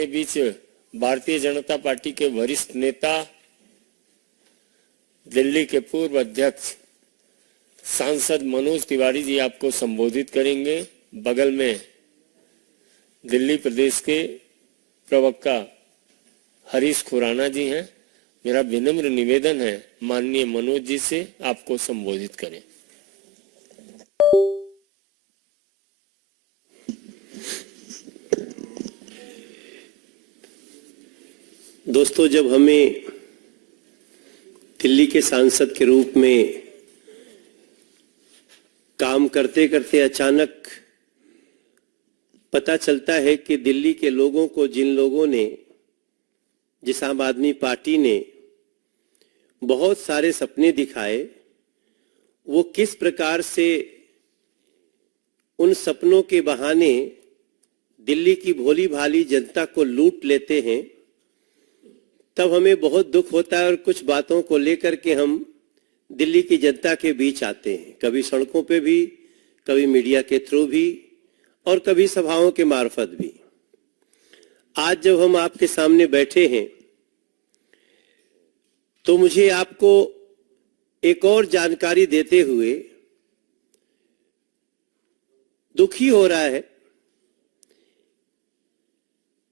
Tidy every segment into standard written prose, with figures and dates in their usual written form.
अपने बीच भारतीय जनता पार्टी के वरिष्ठ नेता, दिल्ली के पूर्व अध्यक्ष सांसद मनोज तिवारी जी आपको संबोधित करेंगे। बगल में दिल्ली प्रदेश के प्रवक्ता हरीश खुराना जी हैं। मेरा विनम्र निवेदन है माननीय मनोज जी से आपको संबोधित करें। दोस्तों, जब हमें दिल्ली के सांसद के रूप में काम करते करते अचानक पता चलता है कि दिल्ली के लोगों को, जिन लोगों ने, जिस आम आदमी पार्टी ने बहुत सारे सपने दिखाए, वो किस प्रकार से उन सपनों के बहाने दिल्ली की भोली भाली जनता को लूट लेते हैं, तब हमें बहुत दुख होता है। और कुछ बातों को लेकर के हम दिल्ली की जनता के बीच आते हैं, कभी सड़कों पे भी, कभी मीडिया के थ्रू भी, और कभी सभाओं के मार्फत भी। आज जब हम आपके सामने बैठे हैं तो मुझे आपको एक और जानकारी देते हुए दुखी हो रहा है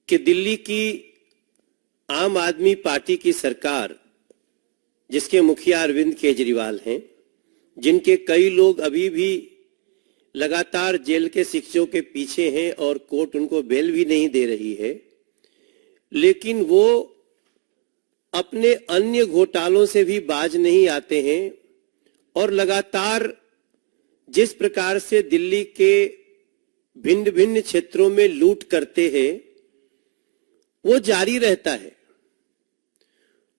कि दिल्ली की आम आदमी पार्टी की सरकार, जिसके मुखिया अरविंद केजरीवाल हैं, जिनके कई लोग अभी भी लगातार जेल के शिक्षों के पीछे हैं और कोर्ट उनको बेल भी नहीं दे रही है, लेकिन वो अपने अन्य घोटालों से भी बाज नहीं आते हैं और लगातार जिस प्रकार से दिल्ली के भिन्न भिन्न क्षेत्रों में लूट करते हैं वो जारी रहता है।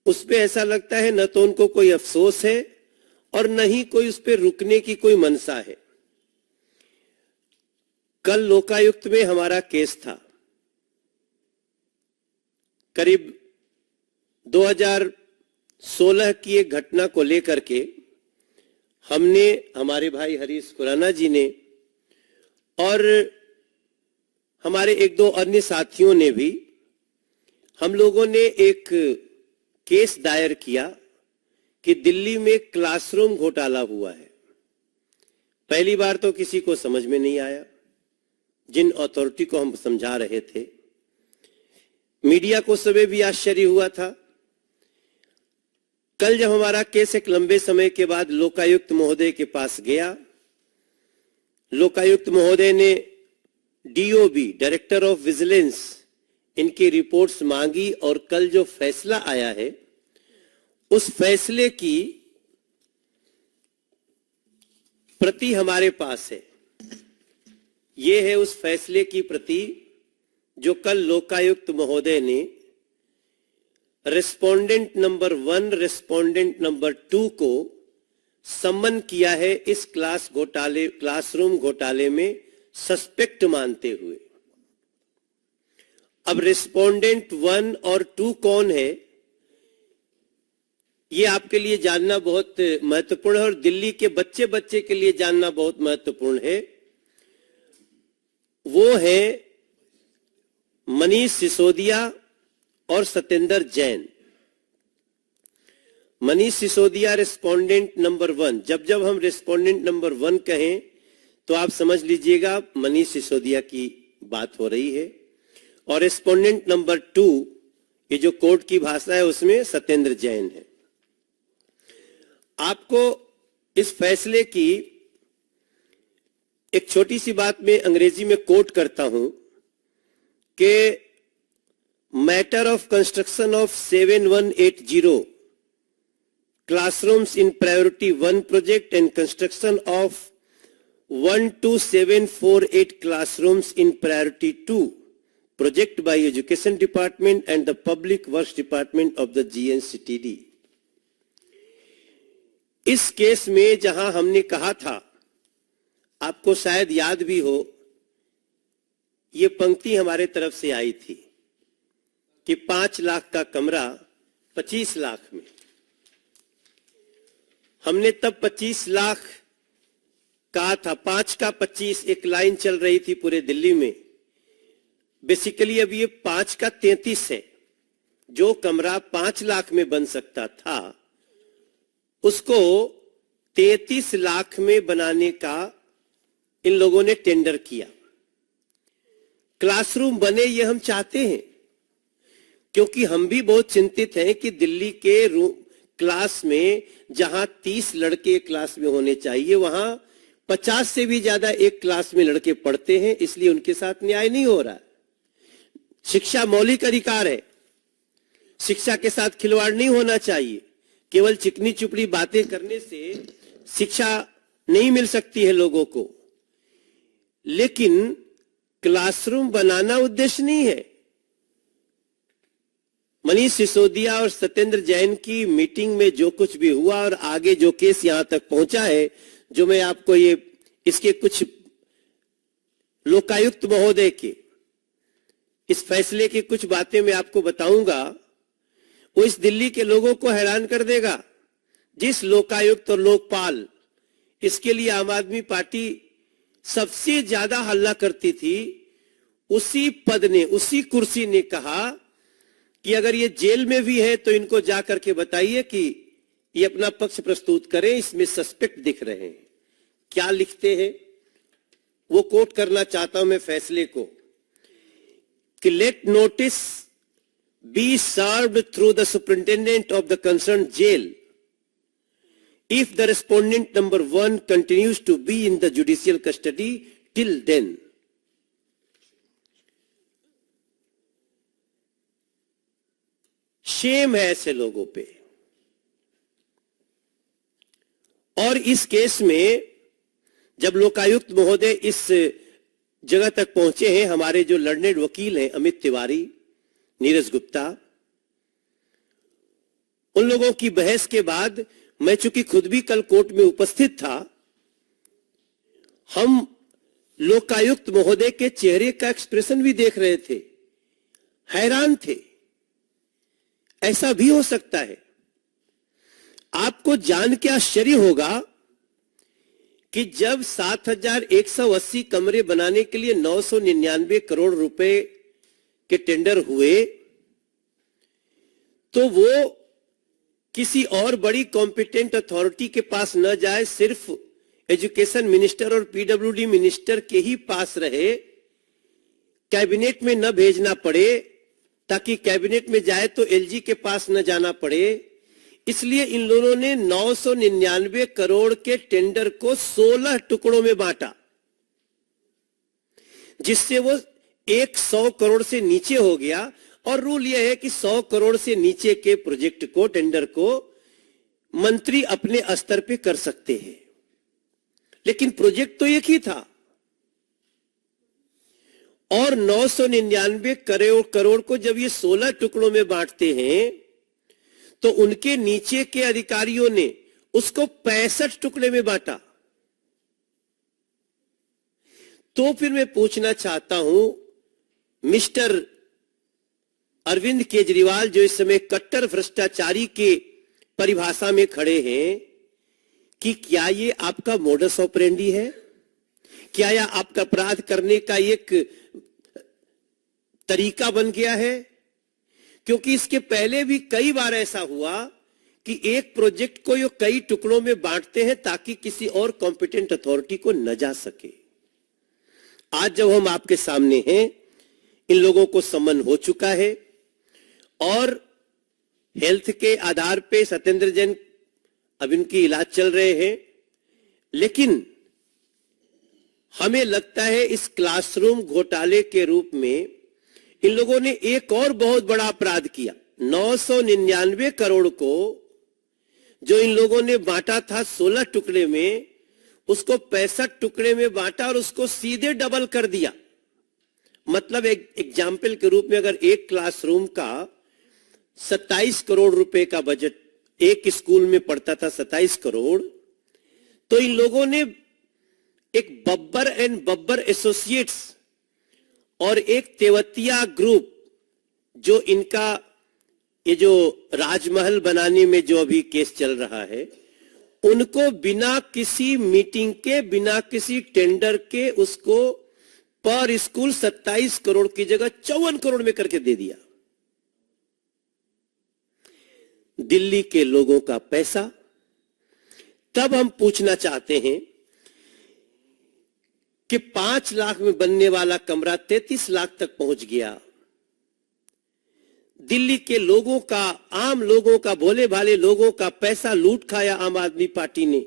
उसपे ऐसा लगता है न तो उनको कोई अफसोस है और न ही कोई उस पर रुकने की कोई मनसा है। कल लोकायुक्त में हमारा केस था। करीब 2016 की एक घटना को लेकर के हमने, हमारे भाई हरीश खुराना जी ने और हमारे एक दो अन्य साथियों ने भी, हम लोगों ने एक केस दायर किया कि दिल्ली में क्लासरूम घोटाला हुआ है। पहली बार तो किसी को समझ में नहीं आया, जिन अथॉरिटी को हम समझा रहे थे। मीडिया को समय भी आश्चर्य हुआ था। कल जब हमारा केस एक लंबे समय के बाद लोकायुक्त महोदय के पास गया, लोकायुक्त महोदय ने डीओबी, डायरेक्टर ऑफ विजिलेंस, इनकी रिपोर्ट्स मांगी और कल जो फैसला आया है उस फैसले की प्रति हमारे पास है। ये है उस फैसले की प्रति जो कल लोकायुक्त महोदय ने रेस्पोंडेंट नंबर 1, रेस्पोंडेंट नंबर 2 को सम्मन किया है इस क्लासरूम घोटाले में सस्पेक्ट मानते हुए। अब रेस्पोंडेंट 1 और 2 कौन है, ये आपके लिए जानना बहुत महत्वपूर्ण है और दिल्ली के बच्चे बच्चे के लिए जानना बहुत महत्वपूर्ण है। वो है मनीष सिसोदिया और सत्येंद्र जैन। Manish Sisodia respondent number 1। जब हम रेस्पोंडेंट नंबर 1 कहें तो आप समझ लीजिएगा मनीष सिसोदिया की बात हो रही है, और रेस्पोंडेंट नंबर 2, ये जो कोर्ट की भाषा है उसमें सत्येंद्र जैन है। आपको इस फैसले की एक छोटी सी बात में अंग्रेजी में कोट करता हूं कि matter of construction of 7180 classrooms in priority 1 project and construction of 12748 classrooms in priority 2 project by Education Department and the Public Works Department of the GNCTD। इस केस में जहां हमने कहा था, आपको शायद याद भी हो, ये पंक्ति हमारे तरफ से आई थी कि 5 लाख का कमरा 25 लाख में। हमने तब 25 लाख कहा था, 5 का 25 एक लाइन चल रही थी पूरे दिल्ली में। बेसिकली अब ये 5 का 33 है। जो कमरा 5 लाख में बन सकता था उसको 33 लाख में बनाने का इन लोगों ने टेंडर किया। क्लासरूम बने ये हम चाहते हैं, क्योंकि हम भी बहुत चिंतित हैं कि दिल्ली के क्लास में जहां 30 लड़के क्लास में होने चाहिए वहां 50 से भी ज्यादा एक क्लास में लड़के पढ़ते हैं, इसलिए उनके साथ न्याय नहीं हो रहा। शिक्षा मौलिक अधिकार है, शिक्षा के साथ खिलवाड़ नहीं होना चाहिए। केवल चिकनी चुपड़ी बातें करने से शिक्षा नहीं मिल सकती है लोगों को, लेकिन क्लासरूम बनाना उद्देश्य नहीं है। मनीष सिसोदिया और सत्येंद्र जैन की मीटिंग में जो कुछ भी हुआ और आगे जो केस यहां तक पहुंचा है, जो मैं आपको ये इसके कुछ लोकायुक्त महोदय के इस फैसले की कुछ बातें मैं आपको बताऊंगा, वो इस दिल्ली के लोगों को हैरान कर देगा। जिस लोकायुक्त और लोकपाल इसके लिए आम आदमी पार्टी सबसे ज्यादा हल्ला करती थी, उसी पद ने, उसी कुर्सी ने कहा कि अगर ये जेल में भी है तो इनको जाकर के बताइए कि ये अपना पक्ष प्रस्तुत करें, इसमें सस्पेक्ट दिख रहे हैं। क्या लिखते हैं वो कोट करना चाहता हूं मैं फैसले को, कि let notice be served through the superintendent of the concern jail if the respondent number 1 continues to be in the judicial custody till then. Shame है ऐसे लोगों पे। और इस केस में जब लोकायुक्त महोदय इस जगह तक पहुंचे हैं, हमारे जो लर्नेड वकील हैं अमित तिवारी, नीरज गुप्ता, उन लोगों की बहस के बाद मैं चूंकि खुद भी कल कोर्ट में उपस्थित था, हम लोकायुक्त महोदय के चेहरे का एक्सप्रेशन भी देख रहे थे, हैरान थे। ऐसा भी हो सकता है। आपको जान के आश्चर्य होगा कि जब 7,180 कमरे बनाने के लिए 999 करोड़ रुपए के टेंडर हुए, तो वो किसी और बड़ी कॉम्पिटेंट अथॉरिटी के पास न जाए, सिर्फ एजुकेशन मिनिस्टर और पीडब्ल्यूडी मिनिस्टर के ही पास रहे, कैबिनेट में न भेजना पड़े, ताकि कैबिनेट में जाए तो एलजी के पास न जाना पड़े। इसलिए इन लोगों ने 999 करोड़ के टेंडर को 16 टुकड़ों में बांटा, जिससे वो 100 करोड़ से नीचे हो गया। और रूल यह है कि 100 करोड़ से नीचे के प्रोजेक्ट को, टेंडर को मंत्री अपने स्तर पे कर सकते हैं, लेकिन प्रोजेक्ट तो एक ही था। और 999 करोड़ को जब ये 16 टुकड़ों में बांटते हैं, तो उनके नीचे के अधिकारियों ने उसको 65 टुकड़े में बांटा। तो फिर मैं पूछना चाहता हूं, मिस्टर अरविंद केजरीवाल, जो इस समय कट्टर भ्रष्टाचारी के परिभाषा में खड़े हैं, कि क्या ये आपका मोडस ऑपरेंडी है? क्या यह आपका अपराध करने का एक तरीका बन गया है? क्योंकि इसके पहले भी कई बार ऐसा हुआ कि एक प्रोजेक्ट को ये कई टुकड़ों में बांटते हैं ताकि किसी और कॉम्पिटेंट अथॉरिटी को न जा सके। आज जब हम आपके सामने हैं, इन लोगों को समन हो चुका है और हेल्थ के आधार पे सत्येंद्र जैन अब इनकी इलाज चल रहे हैं, लेकिन हमें लगता है इस क्लासरूम घोटाले के रूप में इन लोगों ने एक और बहुत बड़ा अपराध किया। 999 करोड़ को जो इन लोगों ने बांटा था 16 टुकड़े में, उसको 65 टुकड़े में बांटा और उसको सीधे डबल कर दिया। मतलब एक एग्जाम्पल के रूप में अगर एक क्लासरूम का 27 करोड़ रुपए का बजट एक स्कूल में पड़ता था, 27 करोड़, तो इन लोगों ने एक बब्बर एंड बब्बर एसोसिएट्स और एक तेवतिया ग्रुप, जो इनका ये जो राजमहल बनाने में जो अभी केस चल रहा है, उनको बिना किसी मीटिंग के, बिना किसी टेंडर के उसको पर स्कूल 27 करोड़ की जगह 54 करोड़ में करके दे दिया। दिल्ली के लोगों का पैसा। तब हम पूछना चाहते हैं कि 5 लाख में बनने वाला कमरा 33 लाख तक पहुंच गया। दिल्ली के लोगों का, आम लोगों का, भोले भाले लोगों का पैसा लूट खाया आम आदमी पार्टी ने,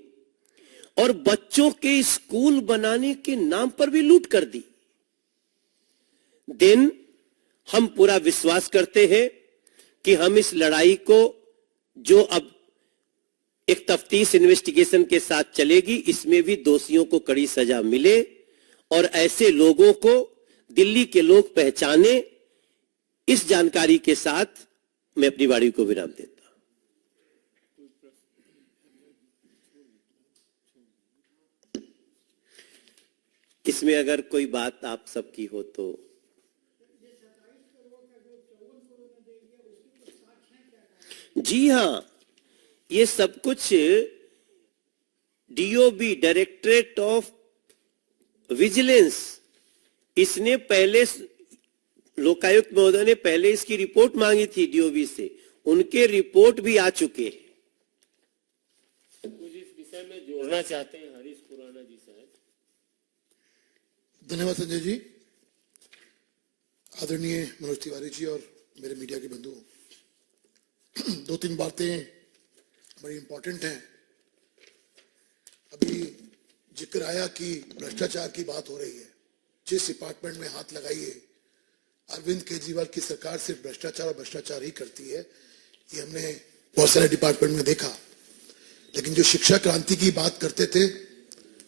और बच्चों के स्कूल बनाने के नाम पर भी लूट कर दी। दिन हम पूरा विश्वास करते हैं कि हम इस लड़ाई को, जो अब एक तफ्तीश इन्वेस्टिगेशन के साथ चलेगी, इसमें भी दोषियों को कड़ी सजा मिले और ऐसे लोगों को दिल्ली के लोग पहचाने। इस जानकारी के साथ मैं अपनी वाणी को विराम देता हूं। इसमें अगर कोई बात आप सबकी हो तो। जी हां, ये सब कुछ डीओबी, डायरेक्टरेट ऑफ विजिलेंस, इसने पहले, लोकायुक्त महोदय ने पहले इसकी रिपोर्ट मांगी थी डीओबी से, उनके रिपोर्ट भी आ चुके हैं। कुछ इस विषय में जोड़ना चाहते हैं हरीश खुराना जी साहब। धन्यवाद संजय जी। आदरणीय मनोज तिवारी जी और मेरे मीडिया के बंधुओं, 2-3 बातें बड़ी इंपॉर्टेंट हैं। अभी जिक्र आया कि भ्रष्टाचार की बात हो रही है। जिस डिपार्टमेंट में हाथ लगाइए, अरविंद केजरीवाल की सरकार सिर्फ भ्रष्टाचार और भ्रष्टाचार ही करती है। ये हमने बहुत सारे डिपार्टमेंट में देखा। लेकिन जो शिक्षा क्रांति की बात करते थे,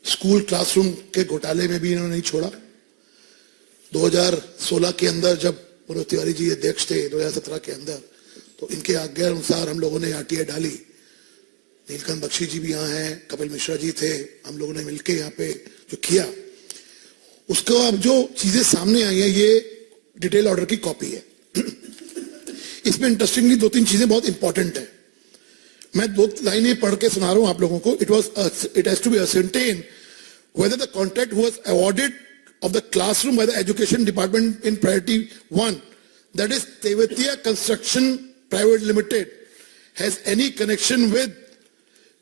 स्कूल क्लासरूम के घोटाले में भी इन्होंने नहीं छोड़ा। 2016 के अंदर जब मनोज तिवारी जी अध्यक्ष थे, 2017 के अंदर, तो इनके आज्ञा अनुसार हम लोगों ने आरटीआई डाली। नीलकंठ बख्शी जी भी यहाँ हैं, कपिल मिश्रा जी थे, हम लोगों ने मिलकर यहाँ पे जो किया, उसको अब जो चीजें सामने आई है, ये डिटेल ऑर्डर की कॉपी है। इसमें इंटरेस्टिंगली 2-3 चीजें बहुत इंपॉर्टेंट है। मैं 2 लाइनें पढ़ के सुना रहा हूं आप लोगों को। It has to be ascertained whether the contract was awarded of the classroom by the education department in priority 1, that is Tewatia Construction Private Limited, has any connection with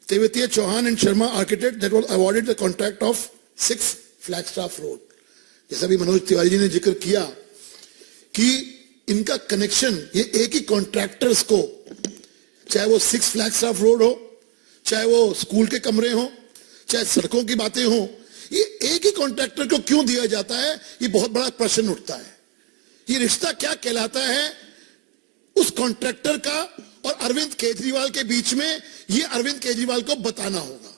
Tewatia Chauhan and Sharma Architect that was awarded the contract of 6 Flagstaff Road। जैसा भी मनोज तिवारी जी ने जिक्र किया कि इनका connection, ये एक ही contractors को, चाहे वो 6 फ्लैगस्टाफ रोड हो, चाहे वो स्कूल के कमरे हो, चाहे सड़कों की बातें हो, ये एक ही कॉन्ट्रैक्टर को क्यों दिया जाता है, ये बहुत बड़ा प्रश्न उठता है। ये रिश्ता क्या कहलाता है उस कॉन्ट्रैक्टर का और अरविंद केजरीवाल के बीच में, ये अरविंद केजरीवाल को बताना होगा।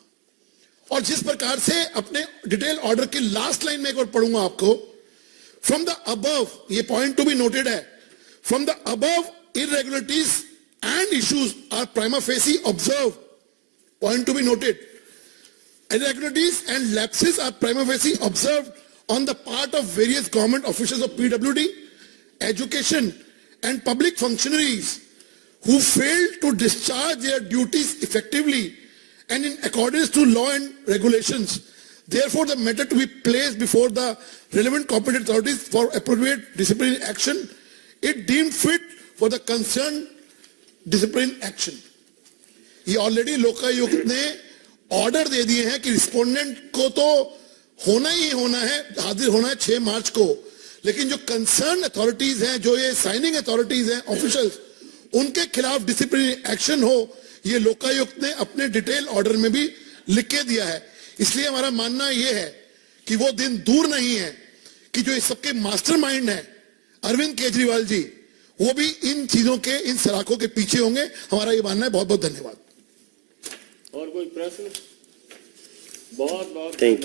और जिस प्रकार से अपने डिटेल ऑर्डर की लास्ट लाइन में एक बार पढ़ूंगा आपको। फ्रॉम द अबव, ये पॉइंट टू बी नोटेड है, from the above irregularities and issues are prima facie observed, point to be noted, irregularities and lapses are prima facie observed on the part of various government officials of PWD, education and public functionaries who failed to discharge their duties effectively and in accordance to law and regulations. Therefore, the matter to be placed before the relevant competent authorities for appropriate disciplinary action, it deemed fit for the concerned disciplinary action. ये already Lokayukta ने order दे दिए हैं कि respondent को तो होना ही होना है, हाजिर होना है 6 मार्च को, लेकिन जो कंसर्न अथॉरिटीज हैं, जो ये साइनिंग अथॉरिटीज हैं, ऑफिशियल्स, उनके खिलाफ डिसिप्लिनरी एक्शन हो, ये लोकायुक्त ने अपने डिटेल ऑर्डर में भी लिख के दिया है। इसलिए हमारा मानना ये है कि वो दिन दूर नहीं है कि जो इस सबके मास्टरमाइंड है अरविंद केजरीवाल जी, वो भी इन चीजों के, इन सलाखों के पीछे होंगे। हमारा ये मानना है। बहुत बहुत धन्यवाद। और कोई प्रश्न? बहुत बहुत थैंक यू।